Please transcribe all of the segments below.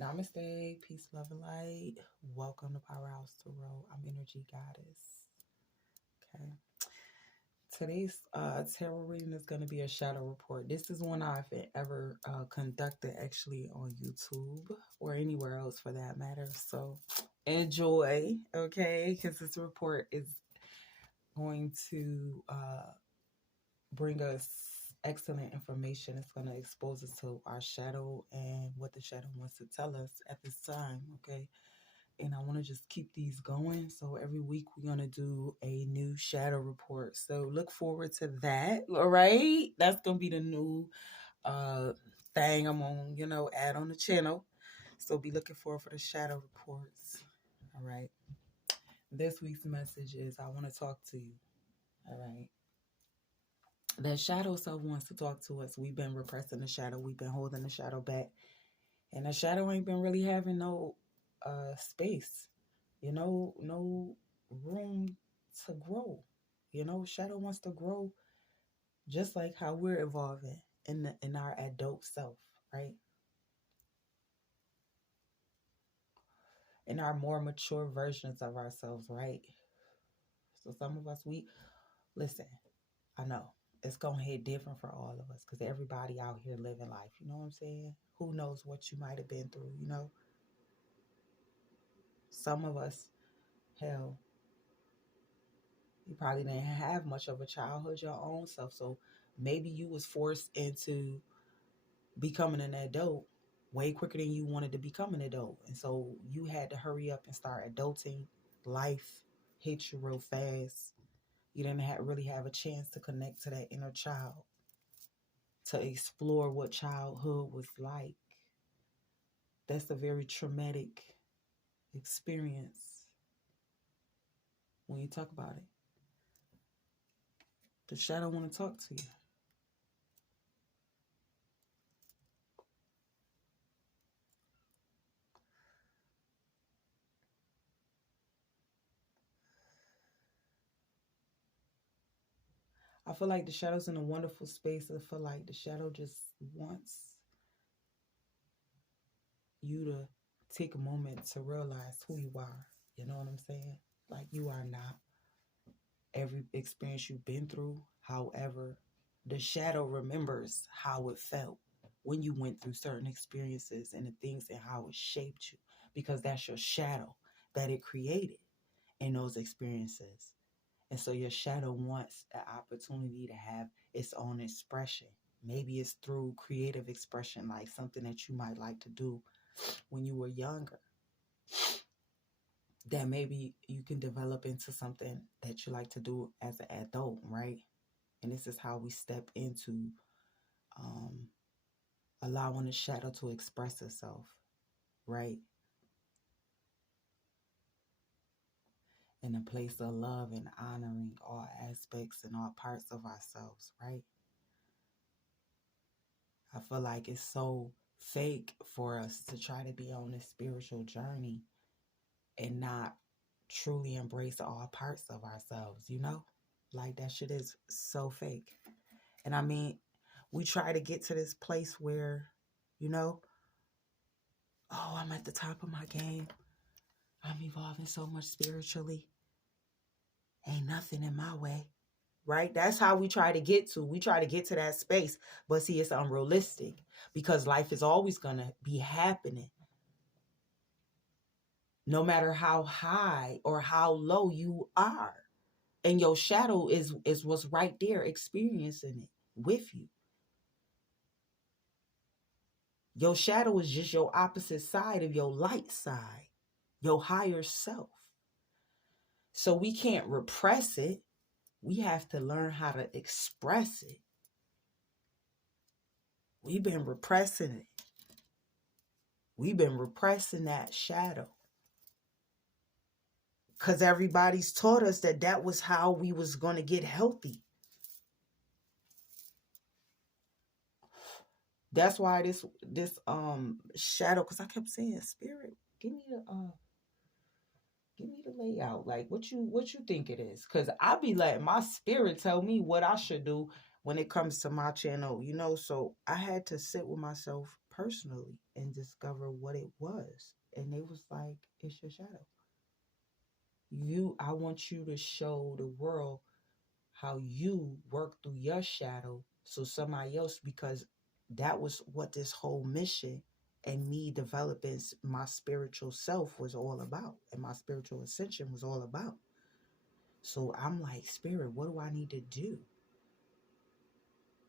Namaste, peace, love, and light. Welcome to Powerhouse Tarot. I'm Energy Goddess. Okay. Today's tarot reading is going to be a shadow report. This is one I've ever conducted actually on YouTube or anywhere else for that matter. So enjoy, okay? Because this report is going to bring us excellent information. It's going to expose us to our shadow and what the shadow wants to tell us at this time, okay? And I want to just keep these going. So every week we're going to do a new shadow report. So look forward to that. All right. That's going to be the new thing I'm on, add on the channel. So be looking forward for the shadow reports. All right. This week's message is I want to talk to you. All right. The shadow self wants to talk to us. We've been repressing the shadow. We've been holding the shadow back. And the shadow ain't been really having no space. No room to grow. Shadow wants to grow just like how we're evolving in our adult self, right? In our more mature versions of ourselves, right? So some of us, listen, I know it's gonna hit different for all of us because everybody out here living life, you know what I'm saying? Who knows what you might have been through. Some of us, hell, you probably didn't have much of a childhood your own self, so maybe you was forced into becoming an adult way quicker than you wanted to become an adult, and so you had to hurry up and start adulting. Life hit you real fast. You didn't really have a chance to connect to that inner child, to explore what childhood was like. That's a very traumatic experience when you talk about it. The shadow want to talk to you. I feel like the shadow's in a wonderful space. I feel like the shadow just wants you to take a moment to realize who you are. You know what I'm saying? Like, you are not every experience you've been through. However, the shadow remembers how it felt when you went through certain experiences and the things and how it shaped you, because that's your shadow that it created in those experiences. And so your shadow wants an opportunity to have its own expression. Maybe it's through creative expression, like something that you might like to do when you were younger, that maybe you can develop into something that you like to do as an adult, right? And this is how we step into allowing the shadow to express itself, right? In a place of love and honoring all aspects and all parts of ourselves, right? I feel like it's so fake for us to try to be on this spiritual journey and not truly embrace all parts of ourselves. Like, that shit is so fake. And I mean, we try to get to this place where, oh, I'm at the top of my game. I'm evolving so much spiritually. Ain't nothing in my way. Right? That's how we try to get to. We try to get to that space. But see, it's unrealistic because life is always going to be happening. No matter how high or how low you are. And your shadow is what's right there experiencing it with you. Your shadow is just your opposite side of your light side, your higher self. So we can't repress it. We have to learn how to express it. We've been repressing it. We've been repressing that shadow. Because everybody's taught us that was how we was going to get healthy. That's why this shadow, because I kept saying, Spirit, give me the layout. Like, what you think it is? Because I be letting my spirit tell me what I should do when it comes to my channel, you know, so I had to sit with myself personally and discover what it was. And it was like, it's your shadow. I want you to show the world how you work through your shadow so somebody else, because that was what this whole mission and me developing my spiritual self was all about, and my spiritual ascension was all about. So I'm like, Spirit, what do I need to do?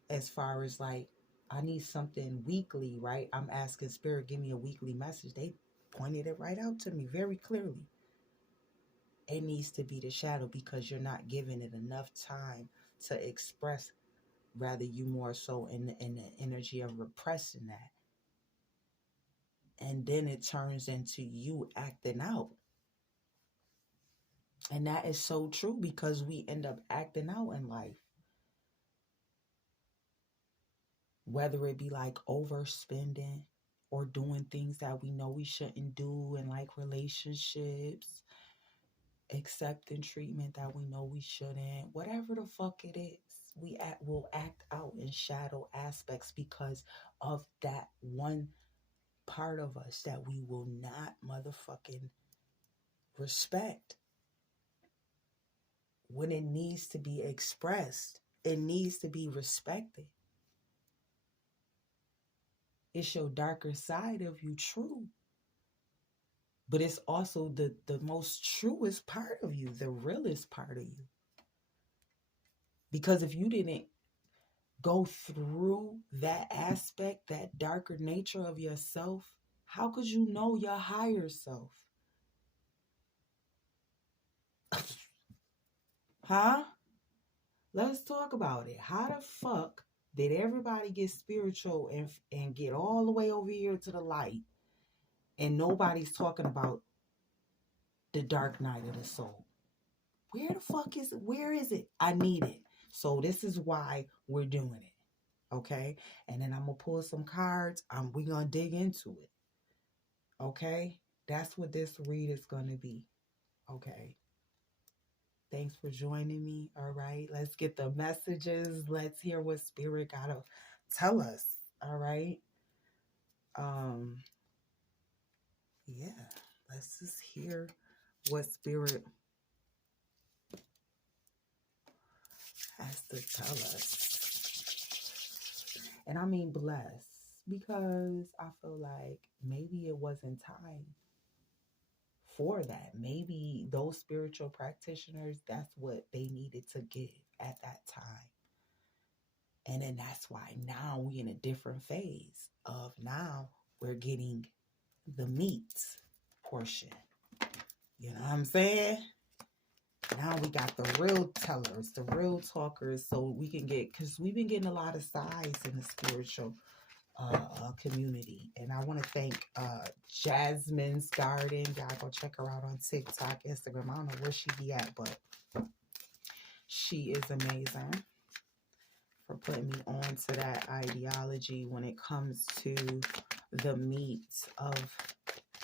As far as like, I need something weekly, right? I'm asking Spirit, give me a weekly message. They pointed it right out to me very clearly. It needs to be the shadow because you're not giving it enough time to express. Rather, you more so in the energy of repressing that. And then it turns into you acting out. And that is so true because we end up acting out in life. Whether it be like overspending or doing things that we know we shouldn't do in like relationships, accepting treatment that we know we shouldn't, whatever the fuck it is, will act out in shadow aspects because of that one part of us that we will not motherfucking respect. When it needs to be expressed, it needs to be respected. It's your darker side of you, true. But it's also the most truest part of you, the realest part of you. Because if you didn't go through that aspect, that darker nature of yourself, how could you know your higher self? Huh? Let's talk about it. How the fuck did everybody get spiritual and get all the way over here to the light, and nobody's talking about the dark night of the soul? Where the fuck is it? Where is it? I need it. So this is why we're doing it. Okay? And then I'm going to pull some cards. We're going to dig into it. Okay? That's what this read is going to be. Okay? Thanks for joining me. All right? Let's get the messages. Let's hear what Spirit got to tell us. All right? Yeah. Let's just hear what Spirit has to tell us. And I mean bless, because I feel like maybe it wasn't time for that. Maybe those spiritual practitioners, that's what they needed to get at that time. And then that's why now we're in a different phase of now we're getting the meat portion. You know what I'm saying? Now we got the real tellers, the real talkers, so we can get, because we've been getting a lot of sides in the spiritual community. And I want to thank Jasmine's Garden. Y'all go check her out on TikTok, Instagram. I don't know where she be at, but she is amazing for putting me on to that ideology when it comes to the meat of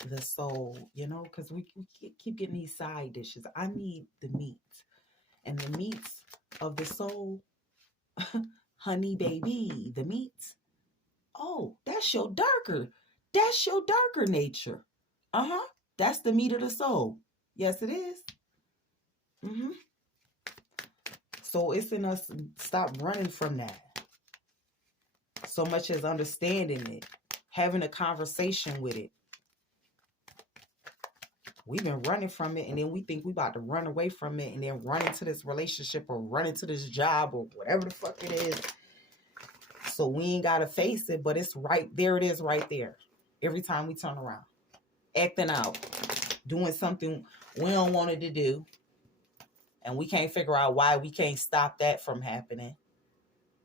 the soul, you know, because we keep getting these side dishes. I need the meat. And the meats of the soul, honey baby, the meat. Oh, that's your darker nature. Uh-huh. That's the meat of the soul. Yes, it is. Mm-hmm. So it's in us, stop running from that. So much as understanding it, having a conversation with it. We've been running from it, and then we think we about to run away from it and then run into this relationship or run into this job or whatever the fuck it is. So we ain't got to face it, but it's right there. It is right there. Every time we turn around. Acting out. Doing something we don't want it to do. And we can't figure out why we can't stop that from happening.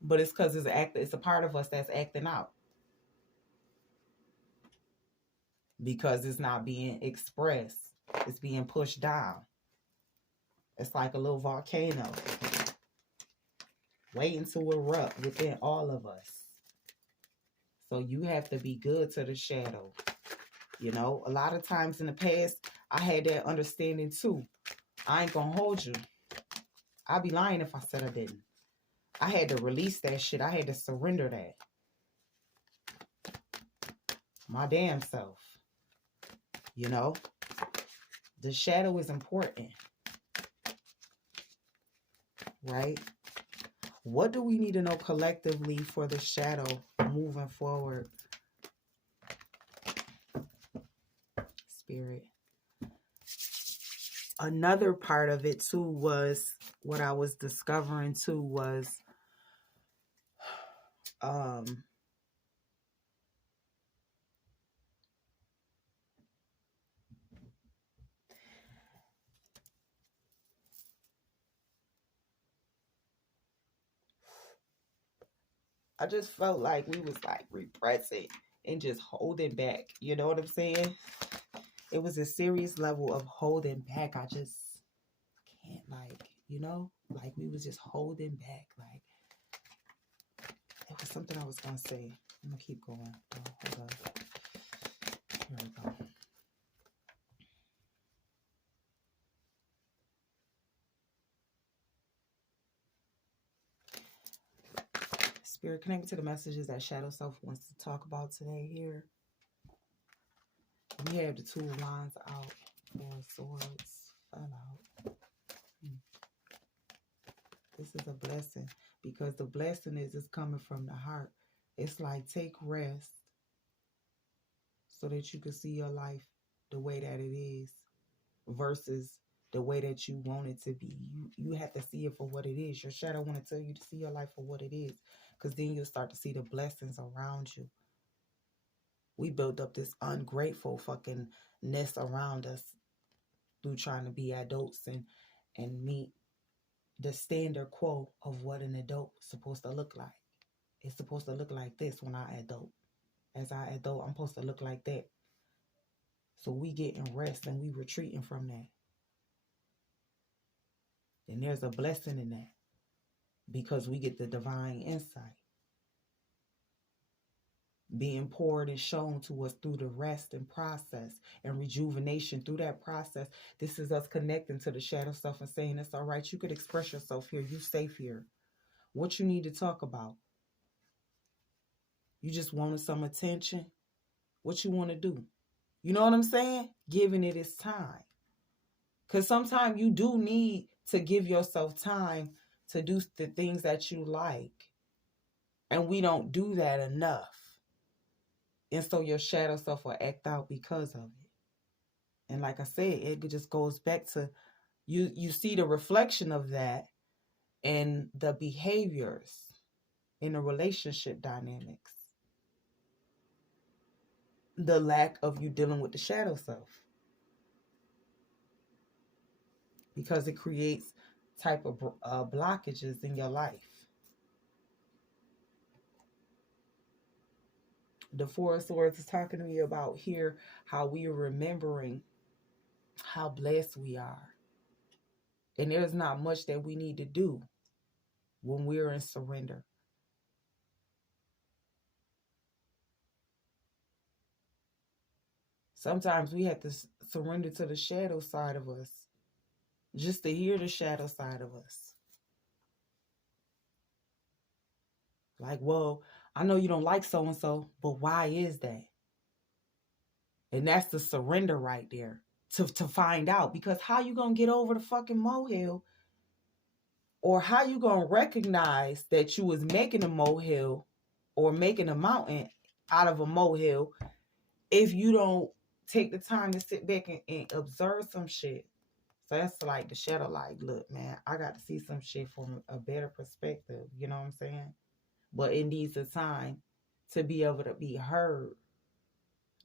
But it's because it's a part of us that's acting out. Because it's not being expressed. It's being pushed down. It's like a little volcano waiting to erupt within all of us. So you have to be good to the shadow. You know, a lot of times in the past, I had that understanding too. I ain't gonna hold you. I'd be lying if I said I didn't. I had to release that shit. I had to surrender that. My damn self. You know? The shadow is important. Right? What do we need to know collectively for the shadow moving forward? Spirit. Another part of it too was what I was discovering too was I just felt like we was like repressing and just holding back. You know what I'm saying? It was a serious level of holding back. I just can't, like, you know, like we was just holding back. Like, it was something I was gonna say. I'm gonna keep going. Oh, hold on. Here we go. Spirit, connect to the messages that Shadow Self wants to talk about today here. We have the two of wands out, four of swords fell out. This is a blessing because the blessing is coming from the heart. It's like take rest so that you can see your life the way that it is versus the way that you want it to be. You have to see it for what it is. Your shadow want to tell you to see your life for what it is, because then you'll start to see the blessings around you. We built up this ungrateful fucking nest around us through trying to be adults and meet the standard quo of what an adult is supposed to look like. It's supposed to look like this when I adult. As I adult, I'm supposed to look like that. So we getting rest and we retreating from that. And there's a blessing in that because we get the divine insight being poured and shown to us through the rest and process and rejuvenation through that process. This is us connecting to the shadow self and saying, it's all right. You could express yourself here. You safe here. What you need to talk about? You just wanted some attention? What you want to do? You know what I'm saying? Giving it its time. Because sometimes you do need to give yourself time to do the things that you like. And we don't do that enough. And so your shadow self will act out because of it. And like I said, it just goes back to you see the reflection of that in the behaviors, in the relationship dynamics. The lack of you dealing with the shadow self. Because it creates type of blockages in your life. The Four of Swords is talking to me about here how we are remembering how blessed we are. And there's not much that we need to do when we're in surrender. Sometimes we have to surrender to the shadow side of us just to hear the shadow side of us. Like, well, I know you don't like so-and-so, but why is that? And that's the surrender right there to find out. Because how you going to get over the fucking molehill? Or how you going to recognize that you was making a molehill or making a mountain out of a molehill if you don't take the time to sit back and observe some shit? So that's like the shadow, like, look, man, I got to see some shit from a better perspective. You know what I'm saying? But it needs a time to be able to be heard.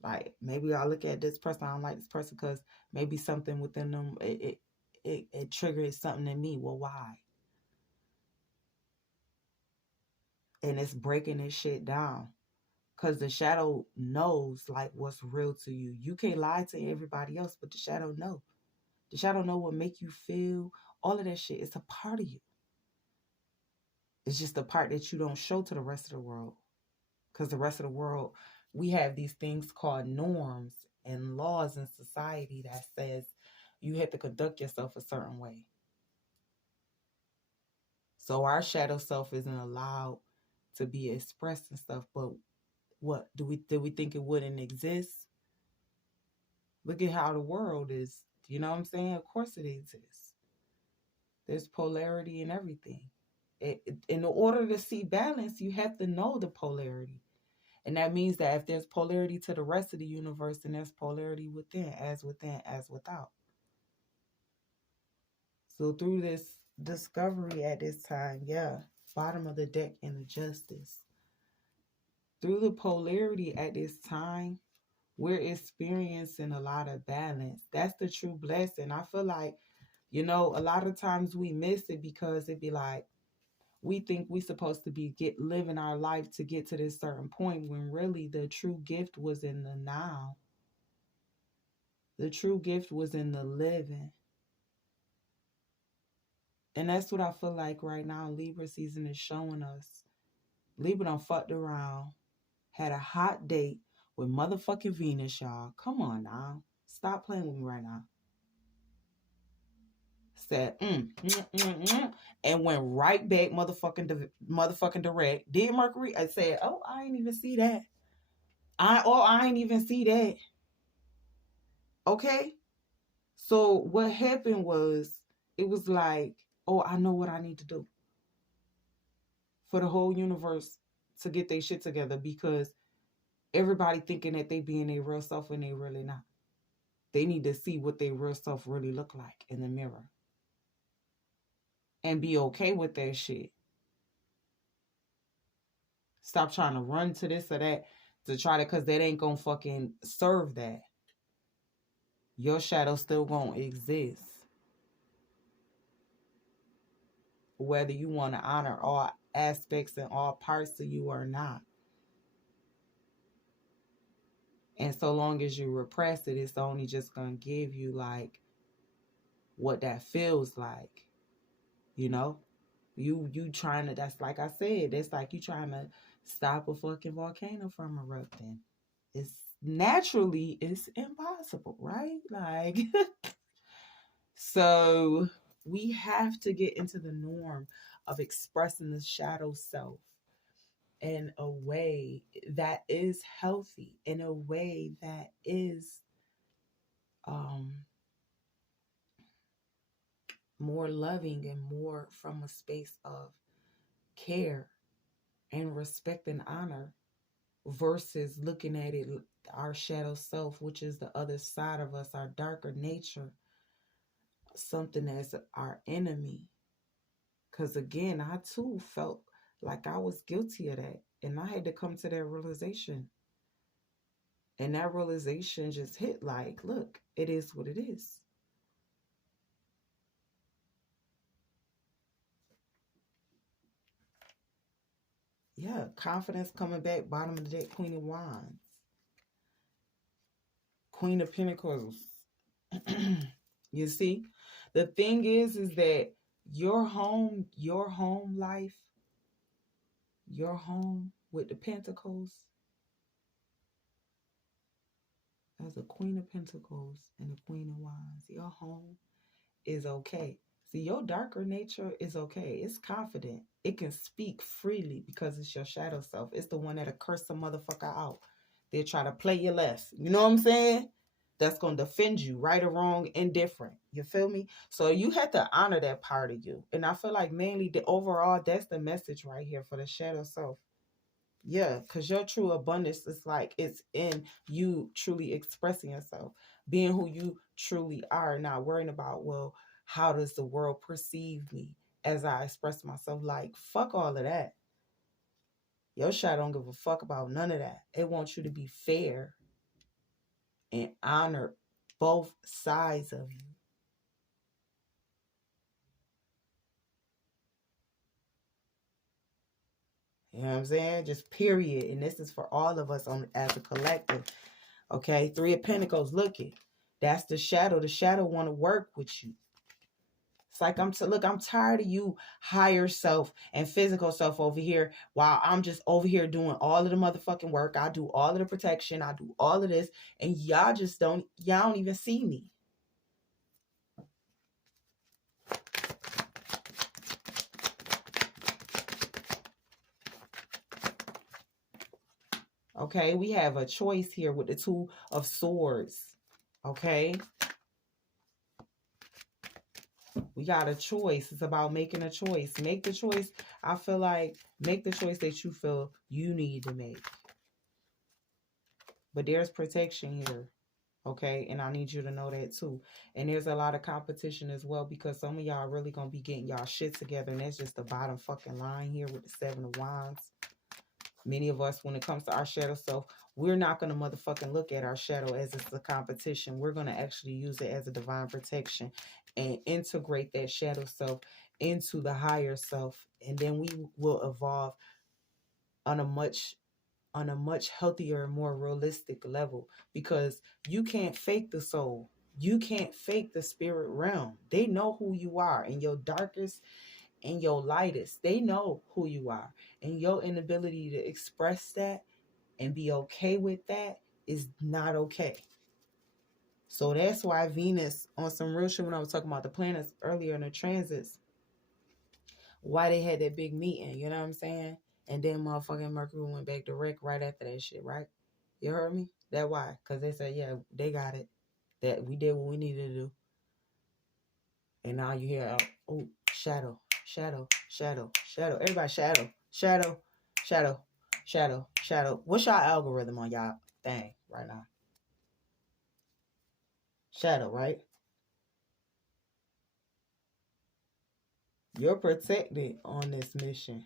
Like, maybe I look at this person, I don't like this person because maybe something within them, it triggered something in me. Well, why? And it's breaking this shit down. Because the shadow knows, like, what's real to you. You can't lie to everybody else, but the shadow know. The shadow know what make you feel. All of that shit. It's a part of you. It's just the part that you don't show to the rest of the world. Because the rest of the world, we have these things called norms and laws in society that says you have to conduct yourself a certain way. So our shadow self isn't allowed to be expressed and stuff. But what did we think it wouldn't exist? Look at how the world is. You know what I'm saying? Of course it exists. There's polarity in everything. In order to see balance, you have to know the polarity. And that means that if there's polarity to the rest of the universe, then there's polarity within, as without. So through this discovery at this time, yeah, bottom of the deck in the justice. Through the polarity at this time, we're experiencing a lot of balance. That's the true blessing. I feel like, a lot of times we miss it because it'd be like, we think we're supposed to be living our life to get to this certain point when really the true gift was in the now. The true gift was in the living. And that's what I feel like right now Libra season is showing us. Libra done fucked around, had a hot date with motherfucking Venus, y'all. Come on now. Stop playing with me right now. Said, and went right back motherfucking direct. Did Mercury? I said, oh, I ain't even see that. I ain't even see that. Okay? So what happened was, it was like, oh, I know what I need to do for the whole universe to get their shit together, because everybody thinking that they being their real self and they really not. They need to see what their real self really look like in the mirror and be okay with that shit. Stop trying to run to this or that to try to, because that ain't gonna fucking serve that. Your shadow still gonna exist. Whether you want to honor all aspects and all parts of you or not. And so long as you repress it, it's only just going to give you like what that feels like. You trying to, that's like I said, that's like you trying to stop a fucking volcano from erupting. It's impossible, right? Like, so we have to get into the norm of expressing the shadow self in a way that is healthy, in a way that is more loving and more from a space of care and respect and honor, versus looking at it, our shadow self, which is the other side of us, our darker nature, something as our enemy. Because again, I too felt like I was guilty of that, and I had to come to that realization. And that realization just hit like, look, it is what it is. Yeah, confidence coming back, bottom of the deck, Queen of Wands. Queen of Pentacles. You see? The thing is that your home life, your home with the Pentacles, as a Queen of Pentacles and a Queen of Wands, your home is okay. See, your darker nature is okay. It's confident. It can speak freely because it's your shadow self. It's the one that'll curse a motherfucker out. They'll try to play you less. You know what I'm saying? That's going to defend you, right or wrong, indifferent. You feel me? So you have to honor that part of you. And I feel like mainly overall, that's the message right here for the shadow self. Yeah, because your true abundance is like, it's in you truly expressing yourself, being who you truly are, not worrying about, well, how does the world perceive me as I express myself? Like, fuck all of that. Your shadow don't give a fuck about none of that. It wants you to be fair and honor both sides of you. You know what I'm saying? Just period. And this is for all of us as a collective. Okay? Three of Pentacles. Look it. That's the shadow. The shadow want to work with you. It's like, I'm tired of you higher self and physical self over here while I'm just over here doing all of the motherfucking work. I do all of the protection. I do all of this. And y'all don't even see me. Okay, we have a choice here with the Two of Swords. Okay, we got a choice. It's about making a choice. Make the choice. I feel like make the choice that you feel you need to make. But there's protection here. Okay, and I need you to know that too. And there's a lot of competition as well, because some of y'all are really gonna be getting y'all shit together, and that's just the bottom fucking line here with the Seven of Wands. Many of us, when it comes to our shadow self, we're not gonna motherfucking look at our shadow as it's a competition. We're gonna actually use it as a divine protection and integrate that shadow self into the higher self, and then we will evolve on a much healthier and more realistic level, because you can't fake the soul. You can't fake the spirit realm. They know who you are in your darkest and your lightest. They know who you are, and your inability to express that and be okay with that is not okay. So that's why Venus, on some real shit, when I was talking about the planets earlier in the transits, why they had that big meeting, you know what I'm saying? And then motherfucking Mercury went back direct right after that shit, right? You heard me? That why? Because they said, yeah, they got it. That we did what we needed to do. And now you hear, oh, shadow, shadow, shadow, shadow. Everybody shadow, shadow, shadow, shadow, shadow. What's y'all algorithm on y'all thing right now? Shadow, right? You're protected on this mission.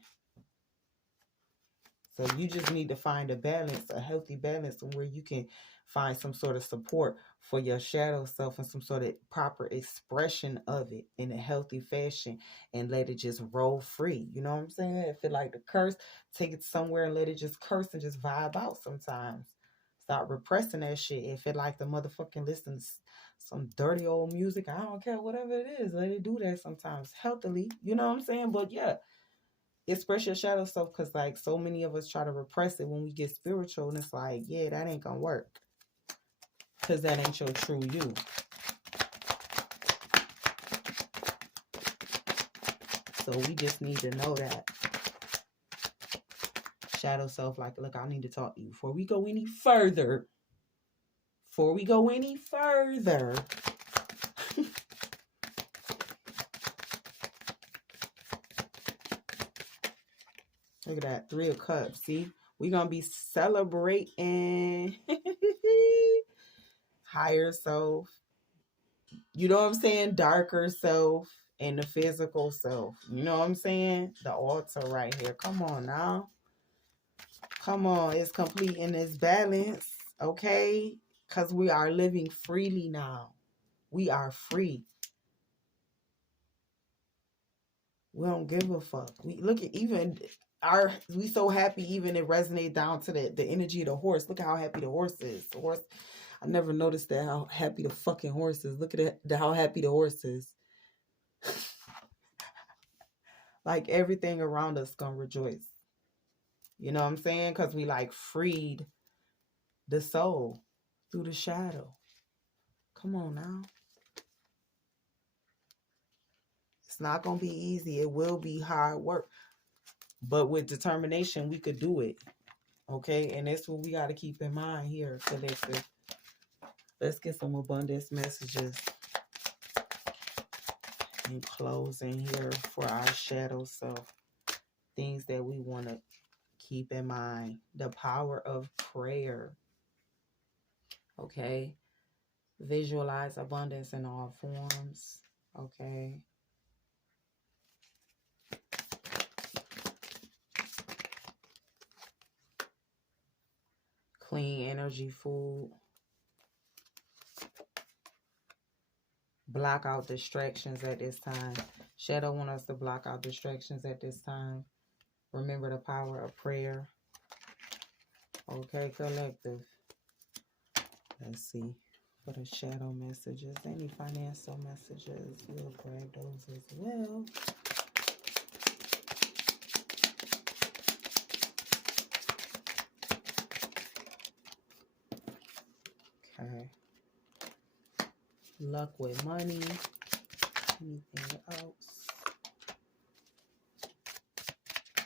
So you just need to find a balance, a healthy balance, where you can find some sort of support for your shadow self and some sort of proper expression of it in a healthy fashion, and let it just roll free. You know what I'm saying? If it like the curse, take it somewhere and let it just curse and just vibe out sometimes. Stop repressing that shit. If it like the motherfucking listen to some dirty old music, I don't care, whatever it is, let it do that sometimes healthily. You know what I'm saying? But yeah, express your shadow self, because like so many of us try to repress it when we get spiritual, and it's like, yeah, that ain't gonna work, because that ain't your true you. So we just need to know that shadow self, like, look, I need to talk to you before we go any further. Look at that, 3 of Cups. See, we're gonna be celebrating higher self, you know what I'm saying, darker self, and the physical self. You know what I'm saying? The altar right here. Come on now. Come on. It's complete in its balance. Okay? Because we are living freely now. We are free. We don't give a fuck. We look at even we so happy, even it resonates down to the energy of the horse. Look at how happy the horse is. The horse, I never noticed that, how happy the fucking horse is. Look at it, how happy the horse is. Like everything around us gonna rejoice. You know what I'm saying? Because we like freed the soul through the shadow. Come on now. It's not going to be easy. It will be hard work. But with determination, we could do it. Okay? And that's what we got to keep in mind here, collective. Let's get some abundance messages in closing here for our shadow self. Things that we want to keep in mind. The power of prayer. Okay? Visualize abundance in all forms. Okay? Clean energy, food. Block out distractions at this time. Shadow want us to block out distractions at this time. Remember the power of prayer. Okay, collective. Let's see. For the shadow messages. Any financial messages, we'll grab those as well. Okay. Luck with money. Anything else?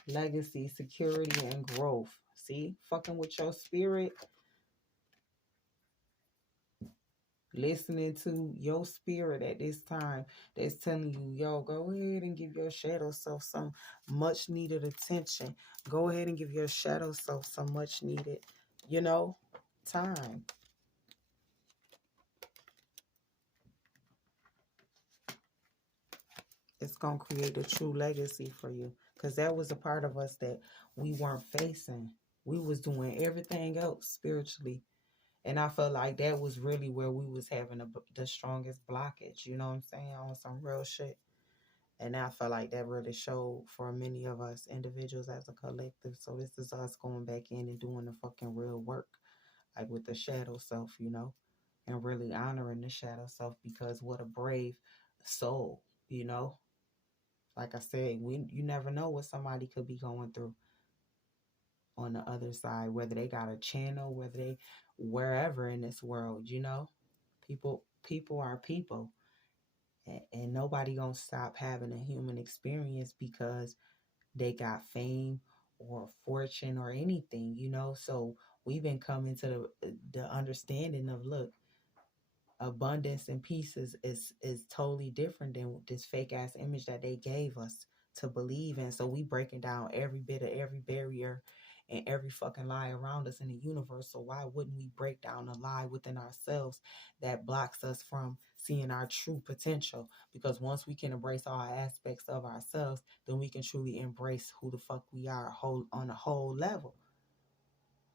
Legacy, security, and growth. See, fucking with your spirit, listening to your spirit at this time that's telling you, yo, go ahead and give your shadow self some much needed attention. Go ahead and give your shadow self some much needed, you know, time. It's going to create a true legacy for you, because that was a part of us that we weren't facing. We was doing everything else spiritually, and I felt like that was really where we was having the strongest blockage, you know what I'm saying, on some real shit. And I felt like that really showed for many of us individuals as a collective. So this is us going back in and doing the fucking real work, like with the shadow self, you know, and really honoring the shadow self, because what a brave soul, you know. Like I said, you never know what somebody could be going through on the other side, whether they got a channel, whether they wherever in this world, you know. People are people, and nobody gonna stop having a human experience because they got fame or fortune or anything, you know. So we've been coming to the understanding of, look, abundance and peace is totally different than this fake ass image that they gave us to believe in. So we breaking down every bit of every barrier and every fucking lie around us in the universe. So why wouldn't we break down a lie within ourselves that blocks us from seeing our true potential? Because once we can embrace all aspects of ourselves, then we can truly embrace who the fuck we are whole on a whole level,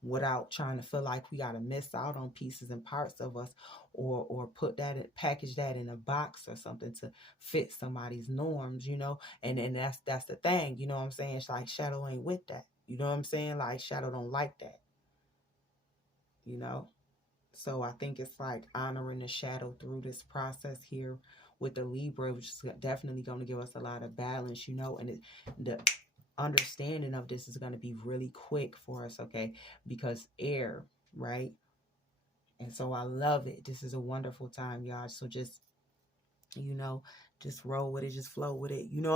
without trying to feel like we got to miss out on pieces and parts of us, or put that package that in a box or something to fit somebody's norms, you know. And that's the thing, you know what I'm saying. It's like shadow ain't with that, you know what I'm saying. Like shadow don't like that, you know. So I think it's like honoring the shadow through this process here with the Libra, which is definitely going to give us a lot of balance, you know. And the understanding of this is going to be really quick for us, okay? Because air, right? And so I love it. This is a wonderful time, y'all. So just, you know, just roll with it, just flow with it. You know